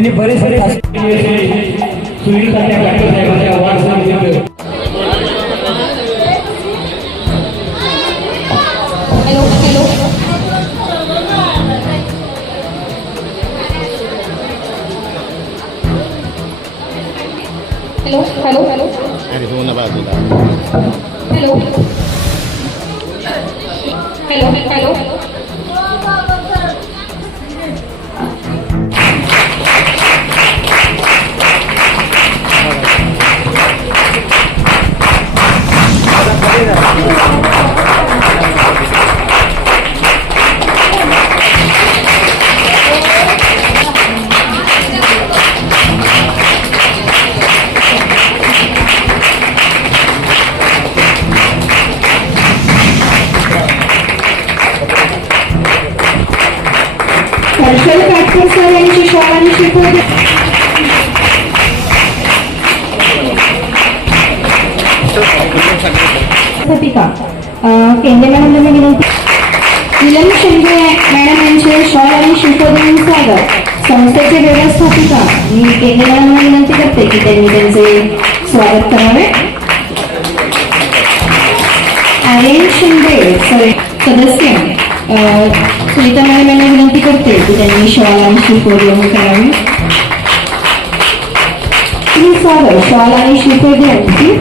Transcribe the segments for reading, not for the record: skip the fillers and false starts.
त्यांनी बरेच सुनील तात्या पाटील साहेबांच्या वाढदिवसानिमित्त हेलो हेलो हेलो अरे हो ना बाजूला hello hello hello Harshal Katkar sir यांची शाळांनी शिकवते केंद्र मॅडमने विनंती मिलन शिंदे मॅडम यांचे शॉल आणि शिकवून स्वागत संस्थेचे व्यवस्थापिका मी केंद्र मॅडमना विनंती करते की त्यांनी त्यांचे स्वागत करावे आर्यन शिंदे सदस्य सुनीता मॅडम यांना विनंती करते की त्यांनी शॉल आणि शिकवून करावे स्वागत शॉल आणि शिकवून यांची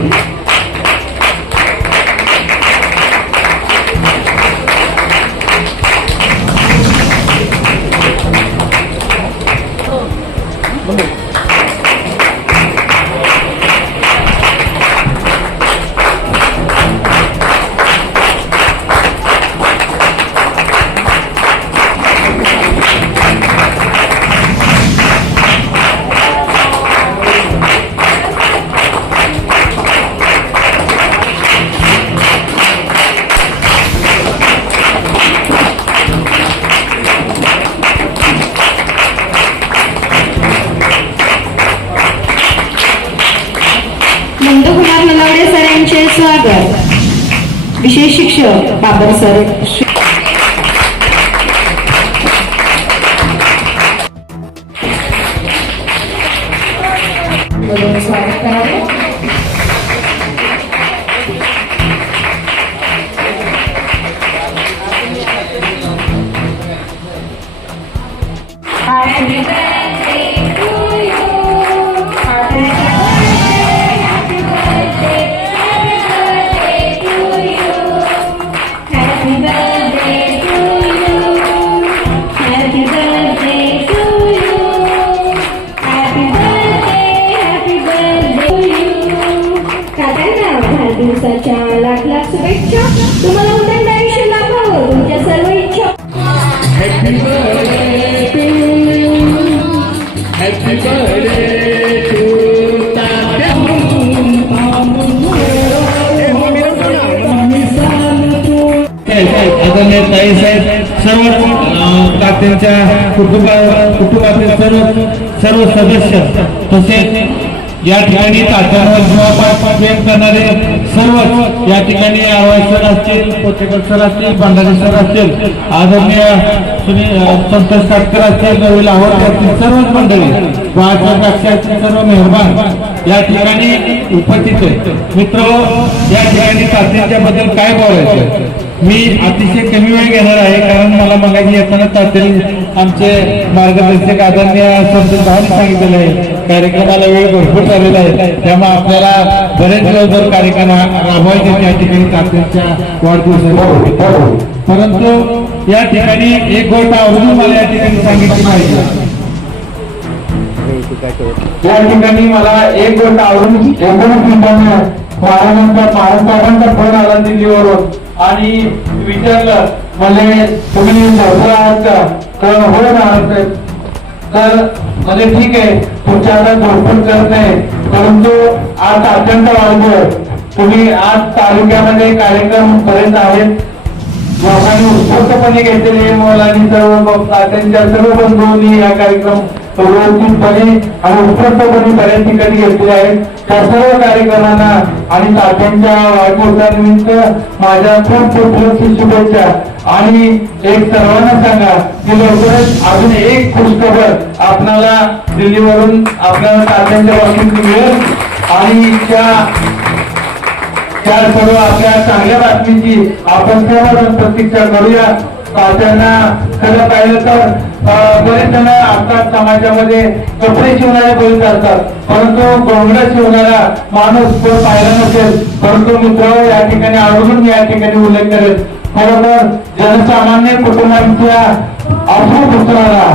नंदकुमार नलावडे सर यांचे स्वागत विशेष शिक्षक बाबर सर स्वागत करावे दिवसाच्या लाख लाख शुभेच्छा तुम्हाला उदंड आयुष्य लाभावं तुमच्या सर्व इच्छा हॅपी बर्थडे टू तात्या आदरणीय ताईसाहेब सर्व तात्यांच्या कुटुंबातील सर्व सदस्य तसेच या ठिकाणी तात्यांवर जीवापाड प्रेम करणारे सर्व या ठिकाणी आरवाई सर असतील पोतेकर सर असतील भंडारे सर असतील आदरणीय संतोष काटकर असतील नवीन आवडते सर्वच मंडळी बाळासाहेब सर्व मेहरबान या ठिकाणी उपस्थित आहेत मित्र या ठिकाणी तात्यांच्या बद्दल काय बोलायचं मी अतिशय कमी वेळ घेणार आहे कारण मला मगाशी येताना तात्यांनी आमचे मार्गदर्शक आदरणीय संतोष भाऊंनी सांगितलेलं आहे कार्यक्रमाला वेळ भरपूर झालेला आहे त्यामुळे आपल्याला बरेच दिवस कार्यक्रम राबवायचे त्या ठिकाणी तात्यांच्या वाढदिवसाला परंतु या ठिकाणी एक गोष्ट आवर्जून मला या ठिकाणी सांगितली पाहिजे या ठिकाणी मला एक गोष्ट आवडून 19 मिनिटांना महाराजांचा फोन आला दिल्लीवरून आणि विचारलं म्हणजे तुम्ही भरपूर आहात का तर हो आहात तर म्हणजे ठीक आहे तुमच्या आता भरपूर करत नाही परंतु आज अत्यंत वाढतोय तुम्ही आज तालुक्यामध्ये कार्यक्रम पर्यंत आहेत लोकांनी उत्स्फूर्तपणे घेतलेले मुलांनी सर्व त्यांच्या सर्व बंधूंनी हा कार्यक्रम व्यवस्थितपणे आणि उत्कृष्टपणे बऱ्याच ठिकाणी घेतले आहेत. त्या सर्व कार्यक्रमांना आणि तात्यांच्या वाढदिवसानिमित्त माझ्या खूप शुभेच्छा. आणि एक सर्वांना सांगा की लवकरच अजून एक खुशखबर आपणाला दिल्लीवरून आपल्याला तात्यांच्या बाबतीत मिळेल आणि त्या सर्व आपल्या चांगल्या बातमीची आपण सर्वजण प्रतीक्षा करूया. तात्यांना खरं पाहिलं तर बरेच जण आपल्या समाजामध्ये कपडे शिवणारे बैल करतात, परंतु गोंगडा शिवणारा माणूस कोण पाहिला नसेल. परंतु मित्र या ठिकाणी आवर्जून या ठिकाणी उल्लेख करेल. खरोखर जनसामान्य कुटुंबांच्या अफूट उचलणारा,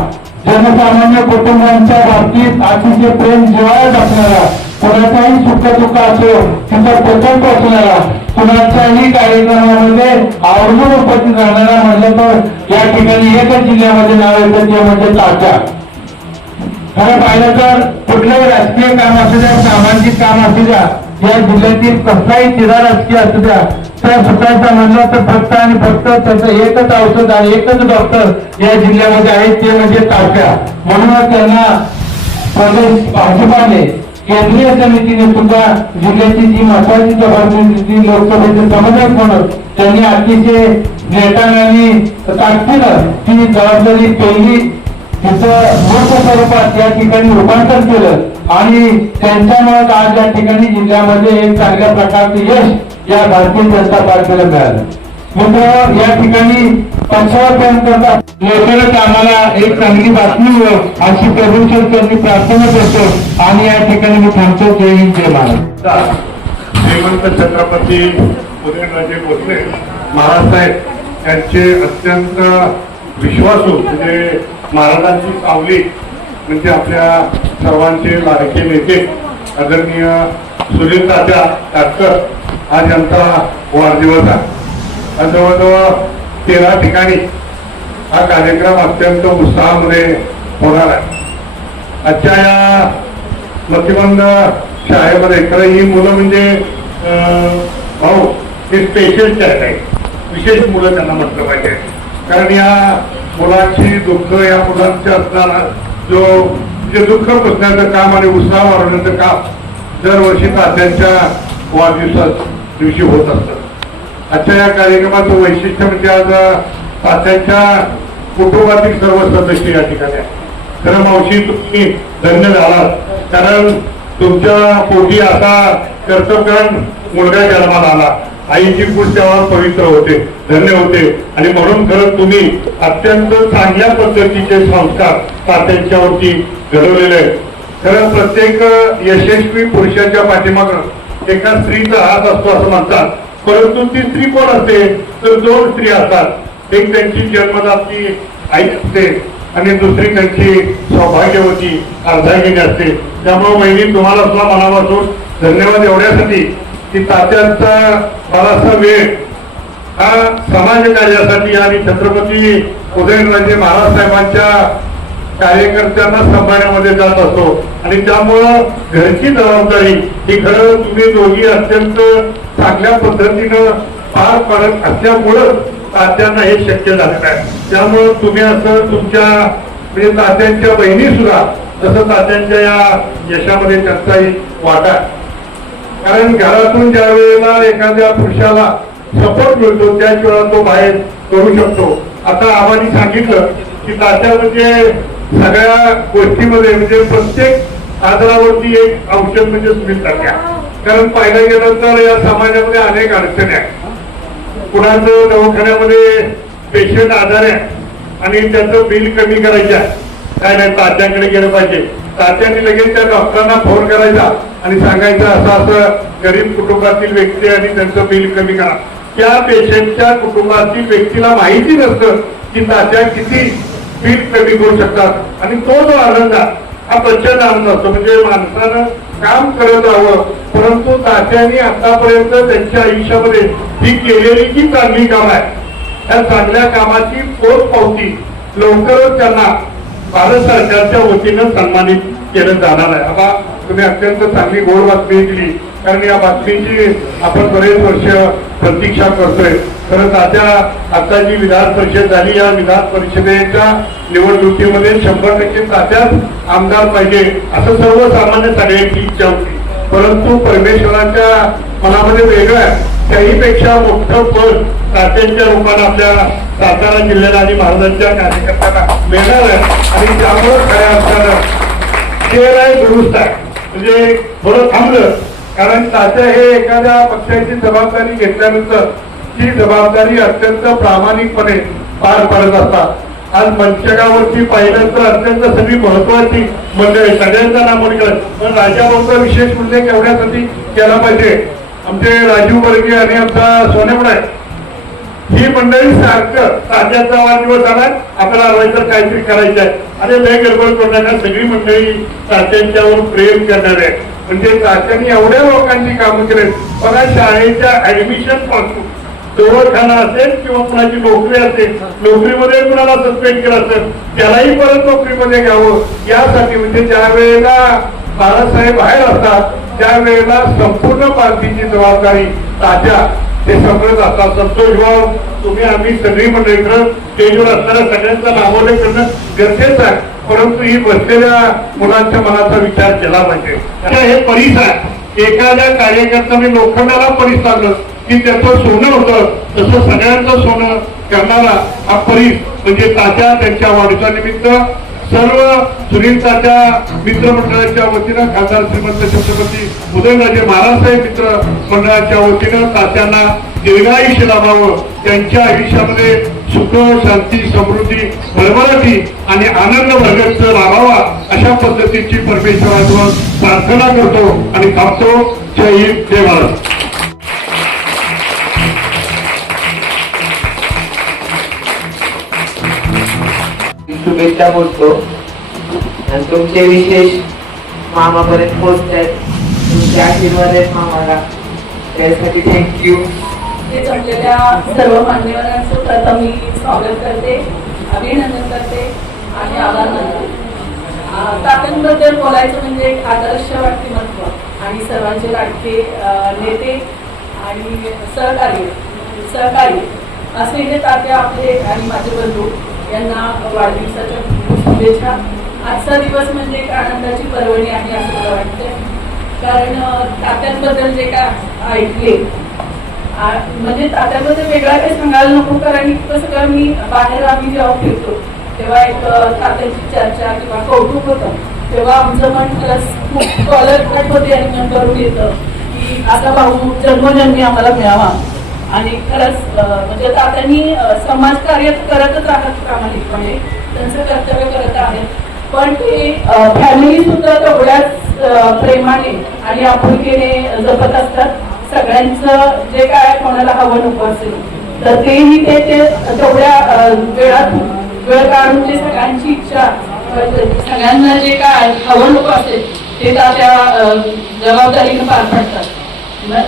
जनसामान्य कुटुंबांच्या बाबतीत अतिशय प्रेम जिव्हाळा टाकणारा, कोणाचाही सुख दुःख असो तिचा प्रकल्प असणारा, कुणाच्याही कार्यक्रमामध्ये आवर्जून उपस्थित राहणारा म्हणलं तर या ठिकाणी एकच जिल्ह्यामध्ये नाव येतं ते म्हणजे तात्या. खरं पाहिलं तर कुठलंही राजकीय काम असू द्या, सामाजिक काम असू द्या, या जिल्ह्यातील कसलाही तिरा राजकीय असू द्या, त्या सुटायचं म्हणलं तर फक्त आणि फक्त त्याचं एकच औषध आणि एकच डॉक्टर या जिल्ह्यामध्ये आहे ते म्हणजे तात्या. म्हणूनच त्यांना प्रदेश भाजपाने केंद्रीय समितीने सुद्धा जिल्ह्याची जी महत्वाची जबाबदारी लोकसभेचे समन्वयक म्हणून त्यांनी अतिशय नेटाने आणि ताकदीनं ती जबाबदारी पेलली. तिचं मोठ्या स्वरूपात या ठिकाणी रूपांतर केलं आणि त्यांच्यामुळे आज या ठिकाणी जिल्ह्यामध्ये एक चांगल्या प्रकारचे यश या भारतीय जनता पार्टीला मिळालं. मित्र या ठिकाणी पक्षावर लवकरच आम्हाला एक चांगली बातमी मिळेल अशी प्रभूशंकरनी प्रार्थना करतो आणि या ठिकाणी मी थांबतो. जय हिंद जय महाराज. श्रीमंत छत्रपती उदयनराजे भोसले महाराजसाहेब यांचे अत्यंत विश्वासू म्हणजे महाराजांची सावली म्हणजे आपल्या सर्वांचे लाडके नेते आदरणीय सुनील तात्या ताटकर आज यांचा वाढदिवस आहे. जवळजवळ 13 ठिकाणी हा कार्यक्रम अत्यंत उत्साहामध्ये होणार आहे. आजच्या या मतिमंद शाळेमध्ये खरं ही मुलं म्हणजे भाऊ हे स्पेशल चाइल्ड आहे, विशेष मुलं त्यांना म्हटलं पाहिजे. कारण या मुलांची दुःख या मुलांच्या असणारा जो म्हणजे दुःख पुसण्याचं काम आणि उत्साह वाढवण्याचं काम दरवर्षी तात्यांच्या वाढदिवसा दिवशी होत असतं. आजच्या या कार्यक्रमाचं वैशिष्ट्य म्हणजे आज तात्यांच्या कुटुंबातील सर्व सदस्य या ठिकाणी आहे. खरं मावशी तुम्ही धन्य झालात, कारण तुमच्या पोटी असा कर्तव्यवान मुलगा जन्माला आला. आईची कुटसेवा पवित्र होते, धन्य होते आणि म्हणून खरं तुम्ही अत्यंत चांगल्या पद्धतीचे संस्कार तात्यांच्यावरती घडवलेले आहेत. खरं प्रत्येक यशस्वी पुरुषाच्या पाठीमागं एका स्त्रीचा हात असतो असं म्हणतात, परंतु ती स्त्री कोण असते तर 2 स्त्री असतात. एक त्यांची जन्मदाती आई असते आणि दुसरी त्यांची सौभाग्यवती अर्धांगिनी असते. त्यामुळे बहिणी तुम्हाला सुद्धा मनापासून धन्यवाद एवढ्यासाठी की तात्यांचा बराचसा वेळ हा समाज कार्यासाठी आणि छत्रपती उदयनराजे महाराज साहेबांच्या कार्यकर्त्यांना सांभाळण्यामध्ये जात असतो आणि त्यामुळं घरची जबाबदारी ही खरं तुम्ही दोघी अत्यंत चांगल्या पद्धतीनं पार पाडत असल्यामुळं तात्यांना हे शक्य झालेलं आहे. त्यामुळं तुम्ही असं तुमच्या म्हणजे तात्यांच्या बहिणी सुद्धा तसं तात्यांच्या या यशामध्ये त्यांचाही वाटा. कारण घरातून ज्या वेळेला एखाद्या पुरुषाला सपोर्ट मिळतो त्याच वेळेला तो बाहेर करू शकतो. आता आम्हाला सांगितलं की तात्या म्हणजे सगळ्या गोष्टीमध्ये म्हणजे प्रत्येक आजारावरती एक औषध म्हणजे सुनील तात्या. कारण पाहिलं गेलं तर या समाजामध्ये अनेक अडचणी आहेत. कुणाचं दवाखान्यामध्ये पेशंट आजार आहे आणि त्याचं बिल कमी करायचं आहे, काय नाही तात्याकडे गेलं पाहिजे. तात्याने लगेच त्या डॉक्टरांना फोन करायचा आणि सांगायचं असं असं गरीब कुटुंबातील व्यक्ती आणि त्यांचं बिल कमी करा. त्या पेशंटच्या कुटुंबातील व्यक्तीला माहिती नसतं की तात्या किती बिल कमी करू शकतात आणि तो जो आनंद हा प्रचंड आनंद असतो. म्हणजे माणसानं काम करत राहावं, परंतु तात्यांनी आतापर्यंत त्यांच्या आयुष्यामध्ये ही केलेली जी चांगली काम आहे त्या चांगल्या कामाची पोचपावती लवकरच त्यांना भारत सरकारच्या वतीनं सन्मानित केलं जाणार आहे. आता तुम्ही अत्यंत चांगली गोड बातमी दिली कारण या बातमीची आपण बरेच वर्ष प्रतीक्षा करतोय. खरं तात्या आता जी विधान परिषद झाली, या विधान परिषदेच्या निवडणुकीमध्ये 100% तात्याच आमदार पाहिजे असं सर्वसामान्य सगळ्यांची इच्छा होती. परंतु परमेश्वराच्या मनामध्ये वेगळं आहे. त्याहीपेक्षा मोठं पद तात्यांच्या रूपाने आपल्या सातारा जिल्ह्याला आणि महाराजांच्या कार्यकर्त्यांना मिळणार आहे. आणि त्यामुळे खऱ्या अर्थानं केलं आहे दुरुस्त आहे. म्हणजे थोडं थांबलं, कारण तात्या हे एखाद्या पक्षाची जबाबदारी घेतल्यानंतर ती जबाबदारी अत्यंत प्रामाणिकपणे पार पाडत असतात. आज मंचकावरती पाहिलं तर अत्यंत सगळी महत्वाची मंडळी सगळ्यांचा नामोनी करत, पण राजाभाऊचा विशेष उल्लेख एवढ्यासाठी केला पाहिजे. आमचे राजीव वर्गे आणि आमचा सोनेमुळे ही मंडळी सारखं तात्याचा वाढदिवस आला, आपल्याला आवायचं काहीतरी करायचं आहे. आणि लय गडबड करणाऱ्या सगळी मंडळी तात्यांच्यावर प्रेम करणारे, म्हणजे तात्यांनी एवढ्या लोकांची कामं केली. बघा, शाळेच्या ऍडमिशन पासून दवाखाना असेल किंवा कुणाची नोकरी असेल, नोकरीमध्ये कुणाला सस्पेंड केलं असेल त्यालाही परत नोकरीमध्ये घ्यावं यासाठी. म्हणजे ज्या वेळेला बाळासाहेब बाहेर असतात त्यावेळेला संपूर्ण पार्टीची जबाबदारी तात्या ते सगळं असतात. संतोष भाऊ, तुम्ही आम्ही सगळी मंडळी स्टेजवर असणाऱ्या सगळ्यांचा नामोल्लेख करणं गरजेचं आहे, परंतु ही बसलेल्या मुलांच्या मनाचा विचार केला पाहिजे. हे परीस आहे. एखाद्या कार्यकर्त्याने लोखंडाला परीस लागलं की त्याचं सोनं होतं, तसं सगळ्यांचं सोनं करणारा हा परीस म्हणजे तात्या. त्यांच्या वाढदिवसानिमित्त सर्व सुनील तात्या मित्रमंडळाच्या वतीनं खासदार श्रीमंत छत्रपती उदयनराजे महाराजसाहेब मित्र मंडळाच्या वतीनं तात्यांना दीर्घायुष्य लाभावं, त्यांच्या आयुष्यामध्ये सुख, शांती, समृद्धी, भरभराटी आणि आनंद भरगच्च लाभावा अशा पद्धतीची परमेश्वरावर प्रार्थना करतो आणि थांबतो. जय हिंद, जय भारत. शुभेच्छा बोलतो आणि तुमचे विशेष मामापर्यंत पोहोचतात. तुमचे आशीर्वाद आहेत मामाला, त्यासाठी थँक्यू. ते जमलेल्या सर्व मान्यवरांचं प्रथम मी स्वागत करते, अभिनंदन करते आणि आभार मानते. तात्यांबद्दल बोलायचं म्हणजे एक आदर्श व्यक्तिमत्व आणि सर्वांचे लाडके नेते आणि सहकारी असलेले तात्या आपले आणि माझे बंधू यांना वाढदिवसाच्या शुभेच्छा. आजचा दिवस म्हणजे एक आनंदाची पर्वणी आहे असं मला वाटतं, कारण तात्यांबद्दल जे काय ऐकले म्हणजे तात्याबद्दल वेगळा काही सांगायला नको, कारण कसं काय मी बाहेर आम्ही जेव्हा फिरतो तेव्हा एक तात्यांची चर्चा किंवा कौतुक होतं, तेव्हा आमचं मन खरंच खूप कॉलर होते आणि मन करून येतं की असा भाऊ जन्मोजन्मी आम्हाला मिळावा. आणि खरंच म्हणजे तात्यांनी समाजकार्य करतच आहात प्रामाणिकपणे, त्यांचं कर्तव्य करत आहेत, पण ते फॅमिली सुद्धा तेवढ्याच प्रेमाने आणि आपुलकीने जपत असतात. सगळ्यांचं जे काय कोणाला हवं नको असेल तर तेही ते तेवढ्या वेळात वेळ काढून ते सगळ्यांची इच्छा, सगळ्यांना जे काय हवं नको असेल ते त्या जबाबदारीने पार पाडतात.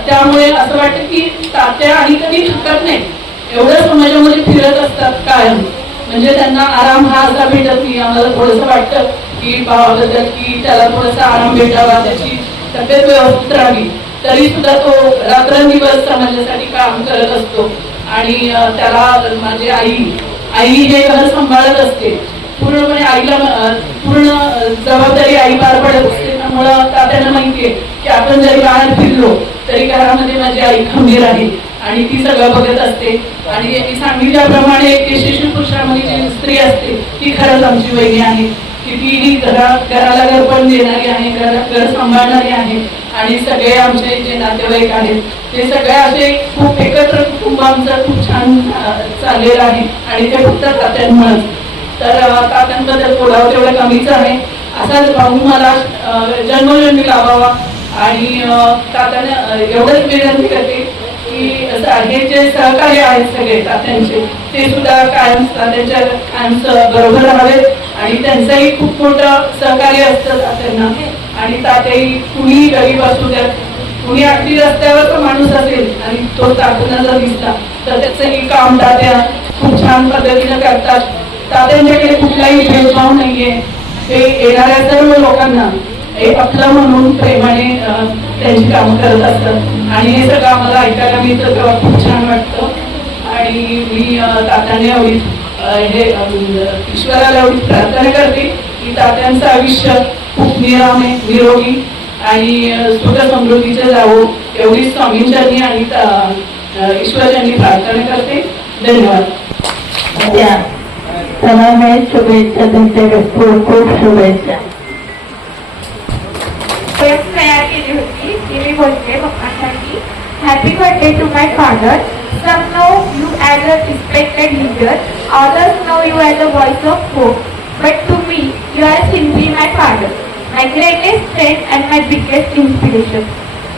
त्यामुळे असं वाटतं की तात्या आणि कधी थकत नाही, एवढ्या समाजामध्ये फिरत असतात कायम. म्हणजे त्यांना आराम हा असा भेटत नाही. आम्हाला थोडंसं वाटतं की भावाबद्दल की त्याला थोडासा आराम भेटावा, त्याची तब्येत व्यवस्थित राहावी, तरी सुद्धा तो रात्रंदिवस समाजासाठी काम करत असतो. आणि त्याला माझी आई हे घर सांभाळत असते पूर्णपणे. आईला पूर्ण जबाबदारी आई पार पडत असते. त्यामुळं तात्यांना माहितीये की आपण जरी बाहेर फिरलो तरी घरामध्ये माझी आई खंबीर आहे आणि ती सगळं बघत असते. आणि मी सांगितल्याप्रमाणे एक यशस्वी पुरुषामध्ये जी स्त्री असते ती खरंच आमची वहिनी आहे, की ती घराला घर पण देणारी आहे, घर सांभाळणारी आहे. आणि सगळे आमचे जे नातेवाईक आहेत ते सगळे असे खूप एकत्र कुटुंब आमचं खूप छान चाललेलं आहे आणि ते फक्त तात्यांमुळेच. तर तात्यांबद्दल बोलावं तेवढं कमीच आहे. असाच भाऊ मला जन्मोजन्मी लाभावा. आणि तात्याने एवढंच विनंती करते की हे जे सहकार्य आहेत सगळे तात्यांचे ते सुद्धा कायम तात्यांच्या कायम बरोबर राहावेत. आणि त्यांचंही खूप मोठं सहकार्य असतं तात्यांना. आणि तात्याही कुणी गरीब असू द्या, कुणी अगदी रस्त्यावरचा माणूस असेल आणि तो तात्यांना जर दिसला तर त्याचंही काम तात्या खूप छान पद्धतीनं करतात. तात्यांच्याकडे कुठलाही भेदभाव नाहीये. ते येणाऱ्या सर्व लोकांना एक आपलं म्हणून प्रेमाने त्यांची कामं करत असतात आणि हे सगळं आम्हाला ऐकायला मिळतं तेव्हा खूप छान वाटतं आणि मी तात्यांना एवढी ईश्वराला एवढी प्रार्थना करते की तात्यांचं आयुष्य खूप निरोगी आणि सुख समृद्धीचं जावं एवढी स्वामींच्यांनी आणि ईश्वरांनी प्रार्थना करते. धन्यवाद. सर्वांना शुभेच्छा. तुमच्याकडे खूप खूप शुभेच्छा. तयार केली होती ती मी बोलते पप्पांसाठी. Happy birthday to my father. Some know you as a respected leader, others know you as a voice of hope, but to me you are simply my father, my greatest friend and my biggest inspiration.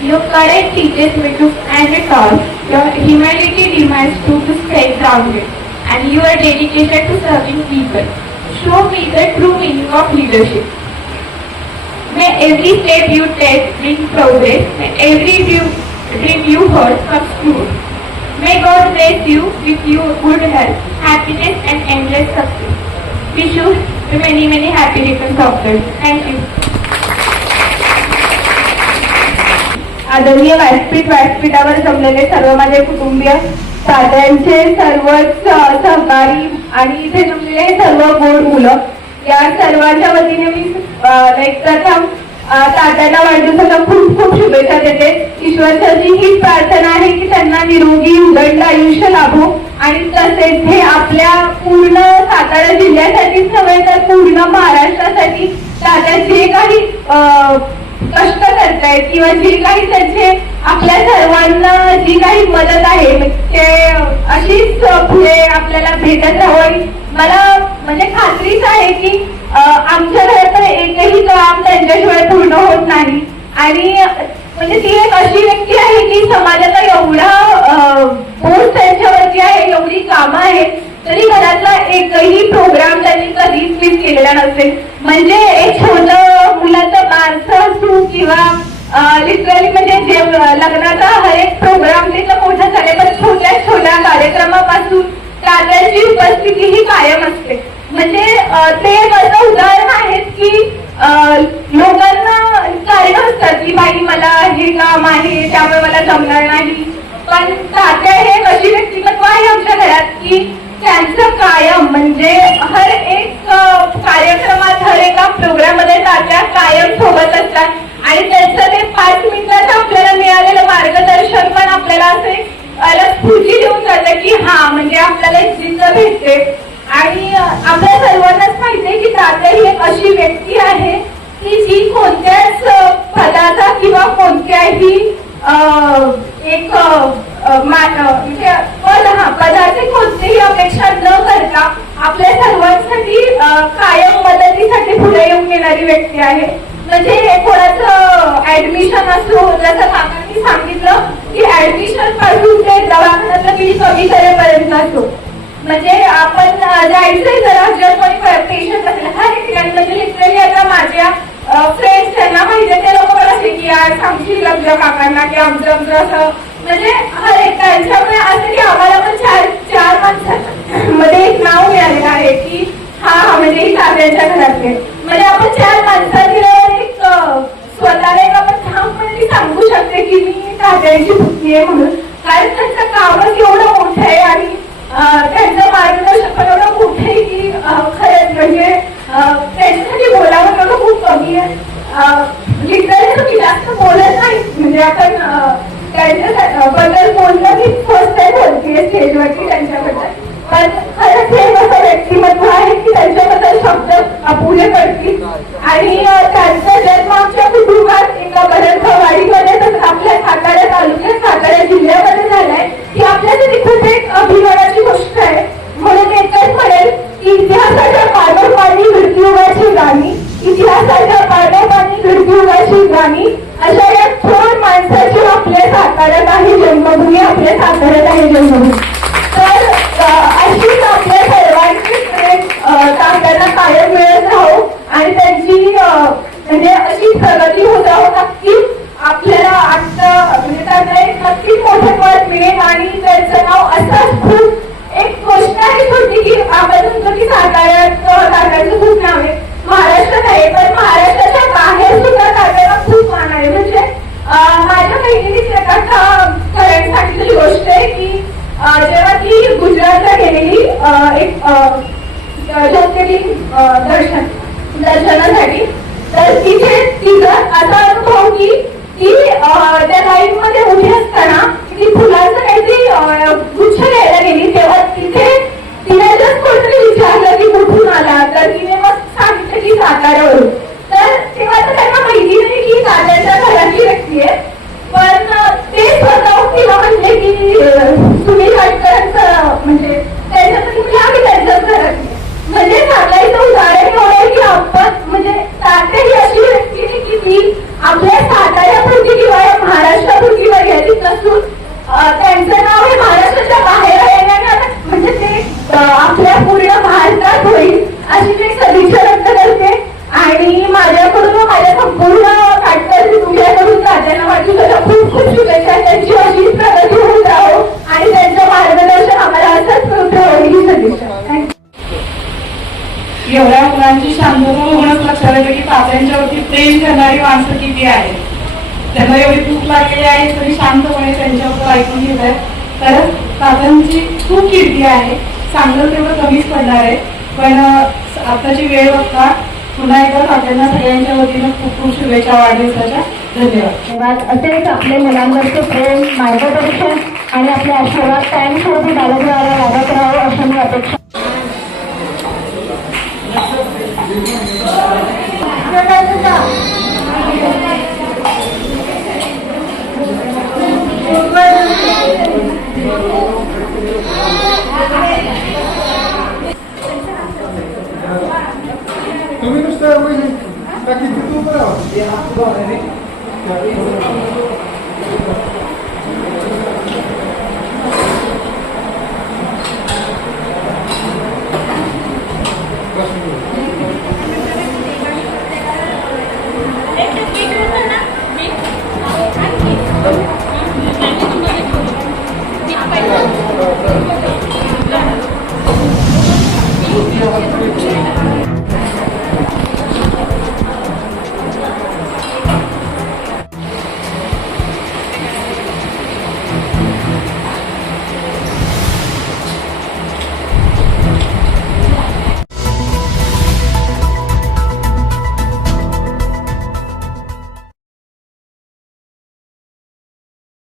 Your courage teaches me to stand tall, your humility reminds me to stay grounded, and your dedication to serving people show me the true meaning of leadership. May every step you take bring progress, may every dream you hold comes true. May God bless you with your good health, happiness and endless success. Wish you many many happy returns of the day. Thank you. आदरणीय व्यासपीठावर जमलेले सर्व माझे कुटुंबीय, तात्यांचे सर्वच सहकारी आणि इथे जमलेले सर्व गोड मुलं, या सर्वांच्या वतीने मी प्रथम तात्यांना वाढदिवसाला खूप खूप शुभेच्छा देते. ईश्वरची ही प्रार्थना आहे की त्यांना निरोगी उदंड आयुष्य लाभो आणि तसेच हे आपल्या पूर्ण सातारा जिल्ह्यासाठीच नव्हे तर पूर्ण महाराष्ट्रासाठी तात्या जे काही कष्ट करतायत किंवा जी काही त्यांचे आपल्या सर्वांना जी काही मदत आहे ते अशीच पुढे आपल्याला भेटत राहावी. मला म्हणजे खात्रीच आहे की आमच्या घरात तर एकही काम त्यांच्याशिवाय पूर्ण होत नाही आणि म्हणजे ती एक अशी व्यक्ती आहे की समाजाचा एवढा बोध त्यांच्यावरती आहे, एवढी कामं आहेत तरी घरातला एकही प्रोग्राम त्यांनी कधीच मिस केलेला नसेल. म्हणजे एक छोटं मुलाचं बारसं असू किंवा लिटरली म्हणजे जे लग्नाचा हर एक प्रोग्राम तिथं मोठा झाले पण छोट्या छोट्या कार्यक्रमापासून तात्यांची उपस्थिती ही कायम असते. म्हणजे ते माझं उदाहरण आहे की लोकांना कारण असतात की बाई मला हे काम आहे त्यामुळे मला जमणार नाही, पण तात्या हे अशी व्यक्तिमत्व आहे आमच्या घरात की त्यांचं कायम म्हणजे हर एक कार्यक्रमात हर एका प्रोग्राम मध्ये तात्या कायम सोबत असतात आणि त्यांचं ते 5 मिनिटाचं आपल्याला मिळालेलं मार्गदर्शन पण आपल्याला असे स्फूर्ती देऊन जातं की हा म्हणजे आपल्याला जिद्द भेटते. आणि आपल्या सर्वांनाच माहितीये की तात्या ही एक अशी व्यक्ती आहे की जी कोणत्याच पदाचा किंवा कोणत्याही एक म्हणजे पदाची कोणतीही अपेक्षा न करता आपल्या सर्वांसाठी कायम मदतीसाठी पुढे येऊन येणारी व्यक्ती आहे. म्हणजे कोणाचं ऍडमिशन असो, जसं काकांनी सांगितलं की ऍडमिशन पासून ते दवाखान्यातलं बिल कमी करेपर्यंत असो, म्हणजे आपण जायचंय जरा जर कोणी पेशंट असेल हर एक ठिकाणी म्हणजे लिटरली आता माझ्या फ्रेंड्स त्यांना माहिती आहे ते लोक मला की यार सांगशील आमच्या काकांना की आमचं असं म्हणजे हर एक त्यांच्यामुळे असं की आम्हाला पण चार माणसांमध्ये एक नाव मिळालेलं आहे की हा म्हणजे ही तात्यांच्या घरातले म्हणजे आपण 4 माणसातील एक स्वतःला एक आपण ठामपणे सांगू शकते की मी तात्यांची पुतणी आहे म्हणून, कारण त्यांचं कामच एवढं मोठं आहे आणि त्यांचं मार्गदर्शन पण एवढं मोठं आहे की खरंच म्हणजे त्यांच्यासाठी बोलावं एवढं खूप कमी आहे. लिटरली मी जास्त बोलत नाही म्हणजे आपण त्यांच्याबद्दल बोलणं मी फर्स्ट टाइम बोलते स्टेजवरती त्यांच्याबद्दल, पण खरंच हे असं व्यक्तिमत्व आहे की त्यांच्याबद्दल शब्द अपुरे पडतील. आणि त्यांचा जन्म आमच्या कुटुंबात एका बरडवाडीमध्ये तसंच आपल्या सातारा तालुक्यात सातारा जिल्ह्यामध्ये झालाय ही आपल्यासाठी खूप एक अभिमानाची गोष्ट आहे. म्हणून एकच म्हणेल की इतिहासाच्या पाठोपाठी मृत्युगाची गाणी, इतिहासाच्या पाठोपाठी मृत्युगाची गाणी अशा या थोर माणसाची आपल्या साताऱ्यात आहे जन्मभूमी, आपल्या साताऱ्यात आहे जन्मभूमी. तर अशीच आपल्या सर्वांची तात्यांना कायम मिळत राहो आणि त्यांची म्हणजे अशी प्रगती होत राहो. नक्कीच आपल्याला आता म्हणजे त्यांना एक नक्कीच मोठं पद मिळेल आणि त्यांचं नाव असंच खूप एक गोष्ट आहे छोटी की आपण म्हणतो की साताऱ्यात तात्यांचं खूप नाव आहे, महाराष्ट्रात आहे पण महाराष्ट्राच्या बाहेर सुद्धा तात्यांना खूप मान आहे. म्हणजे माझ्या बहिणीने करंट सांगितलेली गोष्ट आहे की जेव्हा ती गुजरातला गेलेली एक ज्योतिर्लिंग दर्शनासाठी, तर तिथे तिचा असा अनुभव की ती त्या लाईन मध्ये उभी असताना ती फुलांचं काहीतरी गुच्छ घ्यायला गेली, तेव्हा तिथे तिने जर कोणतरी विचारलं की कुठून आला, तर तिने मग सांगितलं की साताऱ्यावरून. तर तेव्हा तर त्यांना माहिती नाही की साताऱ्याच्या घराची व्यक्ती आहे, पण ते स्वतः तिला म्हणले की तुम्ही हटकरांचं म्हणजे त्याच्यात तुम्ही आम्ही त्यांच्याच घरात. म्हणजे सांगायचं उदाहरण एवढं आहे की आपण म्हणजे तात्या ही अशी व्यक्ती नाही की ती आपल्या साताऱ्यापुरती किंवा महाराष्ट्रापुरती मर्यादित नसून त्यांचं नाव हे महाराष्ट्राच्या बाहेर येण्याने म्हणजे ते आपल्या पूर्ण भारतात होईल अशी मी सदिच्छा व्यक्त करते. आणि माझ्याकडून व माझ्या संपूर्ण काटकरी तुमच्याकडून तात्यांना माझी खूप खूप शुभेच्छा. त्यांची अशीच प्रगती होत राहो आणि त्यांचं मार्गदर्शन आम्हाला असंच मिळत राहावं ही सदिच्छा. एवढ्या मुलांची शांतता बघूनच लक्षात येतं की तात्यांच्यावरती प्रेम करणारी माणसं किती आहेत. त्यांना एवढी भूक लागलेली आहे तरी शांतपणे त्यांच्याबद्दल ऐकून घेत आहेत. तर तात्यांची खूप कीर्ती आहे, चांगलं तेवढं कमीच पडणार आहे. पण आताची वेळ बघता पुन्हा एकदा तात्यांना सगळ्यांच्या वतीनं खूप खूप शुभेच्छा वाढदिवसाच्या. धन्यवाद. असेच आपले मुलांवरचे प्रेम, मार्गदर्शन आणि आपले आशीर्वाद कायमस्वरूपी बालगृहाला लागत राहावं अशी मी अपेक्षा. तुम्ही नुसतं बाकी तू बरं एक